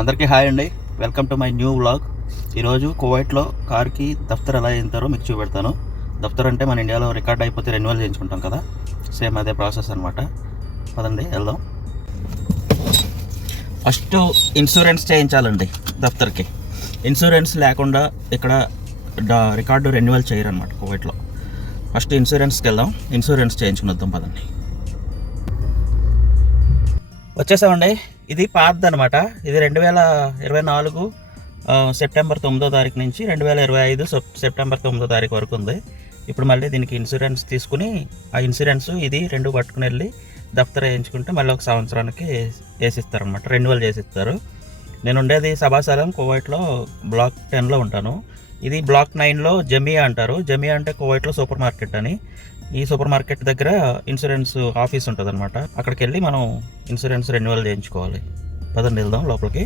అందరికీ హాయ్ అండి. Welcome to my new vlog ఈరోజు కువైట్లో కార్కి దఫ్తర్ ఎలా అయింటారో మీకు చూపెడతాను. దఫ్తర్ అంటే మన ఇండియాలో రికార్డ్ అయిపోతే రెన్యువల్ చేయించుకుంటాం కదా. సేమ్ అదే ప్రాసెస్ అనమాట పదండి వెళ్దాం. ఫస్ట్ ఇన్సూరెన్స్ చేయించాలండి దఫ్తర్కి. ఇన్సూరెన్స్ లేకుండా ఇక్కడ రికార్డు రెన్యువల్ చేయరు అనమాట కువైట్లో ఫస్ట్ ఇన్సూరెన్స్కి వెళ్దాం. ఇన్సూరెన్స్ చేయించుకుని వద్దాం పదండి. వచ్చేసామండి. ఇది పాతది అనమాట ఇది రెండు వేల ఇరవై నాలుగు సెప్టెంబర్ తొమ్మిదో తారీఖు నుంచి రెండు వేల ఇరవై ఐదు సెప్- సెప్టెంబర్ తొమ్మిదో తారీఖు వరకు ఉంది. ఇప్పుడు మళ్ళీ దీనికి ఇన్సూరెన్స్ తీసుకుని ఆ ఇన్సూరెన్స్ ఇది రెండు పట్టుకుని వెళ్ళి దఫ్తర్ వేయించుకుంటే మళ్ళీ ఒక సంవత్సరానికి వేసిస్తారనమాట రెన్యువల్ చేసిస్తారు. నేను ఉండేది సభాశాలం కువైట్లో బ్లాక్ టెన్లో ఉంటాను. ఇది బ్లాక్ నైన్లో జమియా అంటారు. జమియా అంటే కువైట్లో సూపర్ మార్కెట్ అని. ఈ సూపర్ మార్కెట్ దగ్గర ఇన్సూరెన్స్ ఆఫీస్ ఉంటుంది అనమాట అక్కడికి వెళ్ళి మనం ఇన్సూరెన్స్ రెన్యువల్ చేయించుకోవాలి. పదండి వెళ్దాం లోపలికి.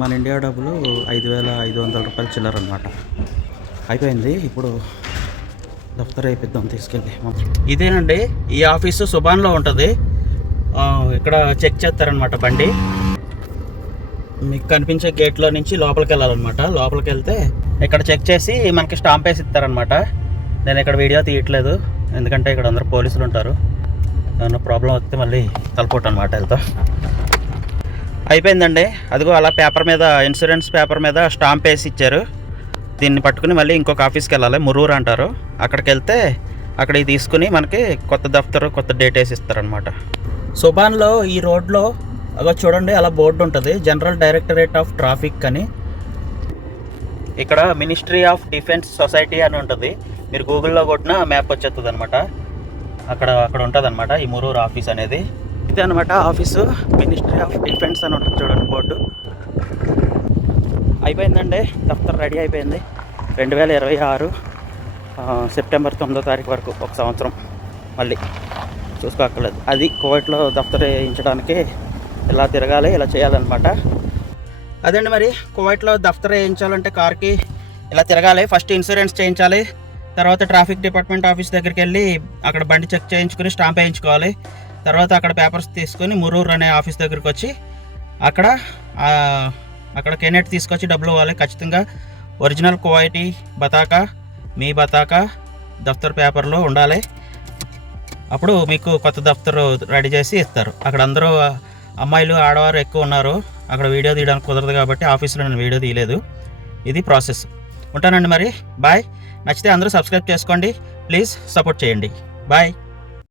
మన ఇండియా డబ్బులు ఐదు వేల ఐదు వందల రూపాయలు చిల్లర అనమాట అయిపోయింది. ఇప్పుడు దఫ్తర్ అయిపోద్దాం తీసుకెళ్ళి ఇదేనండి ఈ ఆఫీసు సుబాన్లో ఉంటుంది. ఇక్కడ చెక్ చేస్తారనమాట బండి. మీకు కనిపించే గేట్లో నుంచి లోపలికి వెళ్ళాలన్నమాట లోపలికి వెళ్తే ఇక్కడ చెక్ చేసి మనకి స్టాంప్ వేసి ఇస్తారనమాట నేను ఇక్కడ వీడియో తీయట్లేదు. ఎందుకంటే ఇక్కడ అందరు పోలీసులు ఉంటారు. ఏమన్నా ప్రాబ్లం వస్తే మళ్ళీ తలపోటు అనమాట వెళ్తా. అయిపోయిందండి. అదిగో అలా పేపర్ మీద ఇన్సూరెన్స్ పేపర్ మీద స్టాంప్ వేసి ఇచ్చారు. దీన్ని పట్టుకుని మళ్ళీ ఇంకొక ఆఫీస్కి వెళ్ళాలి. మురూరు అంటారు. అక్కడికి వెళ్తే అక్కడ తీసుకుని మనకి కొత్త దఫ్తరు కొత్త డేట్ వేసి ఇస్తారనమాట సుబాన్లో ఈ రోడ్లో అగో చూడండి అలా బోర్డు ఉంటుంది. జనరల్ డైరెక్టరేట్ ఆఫ్ ట్రాఫిక్ అని. ఇక్కడ మినిస్ట్రీ ఆఫ్ డిఫెన్స్ సొసైటీ అని ఉంటుంది. మీరు గూగుల్లో కొట్టిన మ్యాప్ వచ్చేస్తుంది అనమాట అక్కడ అక్కడ ఉంటుంది అనమాట ఈ మురూరు ఆఫీస్ అనేది. ఇదే అనమాట ఆఫీసు. మినిస్ట్రీ ఆఫ్ డిఫెన్స్ అని ఉంటుంది చూడండి బోర్డు. అయిపోయిందండి. దఫ్తర్ రెడీ అయిపోయింది. రెండు వేల ఇరవై ఆరు సెప్టెంబర్ తొమ్మిదో తారీఖు వరకు ఒక సంవత్సరం. మళ్ళీ చూసుకోక్కర్లేదు. అది కోవిడ్లో దఫ్తర్ వేయించడానికి ఇలా తిరగాలి ఇలా చేయాలన్నమాట. అదండి మరి. కువైట్లో దఫ్తర్ వేయించాలంటే కార్కి ఇలా తిరగాలి. ఫస్ట్ ఇన్సూరెన్స్ చేయించాలి. తర్వాత ట్రాఫిక్ డిపార్ట్మెంట్ ఆఫీస్ దగ్గరికి వెళ్ళి అక్కడ బండి చెక్ చేయించుకుని స్టాంప్ వేయించుకోవాలి. తర్వాత అక్కడ పేపర్స్ తీసుకొని మురూర్ అనే ఆఫీస్ దగ్గరికి వచ్చి అక్కడ అక్కడ కెనెట్ తీసుకొచ్చి డబ్బులు ఇవ్వాలి. ఖచ్చితంగా ఒరిజినల్ క్వాలిటీ బతాకా మీ బతాకా దఫ్తర్ పేపర్లో ఉండాలి. అప్పుడు మీకు కొత్త దఫ్తరు రెడీ చేసి ఇస్తారు. అక్కడ అందరూ అమ్మాయిలు ఆడవారు ఎక్కువ ఉన్నారు. అక్కడ వీడియో తీయడానికి కుదరదు కాబట్టి ఆఫీస్లో నేను వీడియో తీయలేదు. ఇది ప్రాసెస్. ఉంటానండి మరి. బాయ్. నచ్చితే అందరూ సబ్స్క్రైబ్ చేసుకోండి. ప్లీజ్ సపోర్ట్ చేయండి. బాయ్.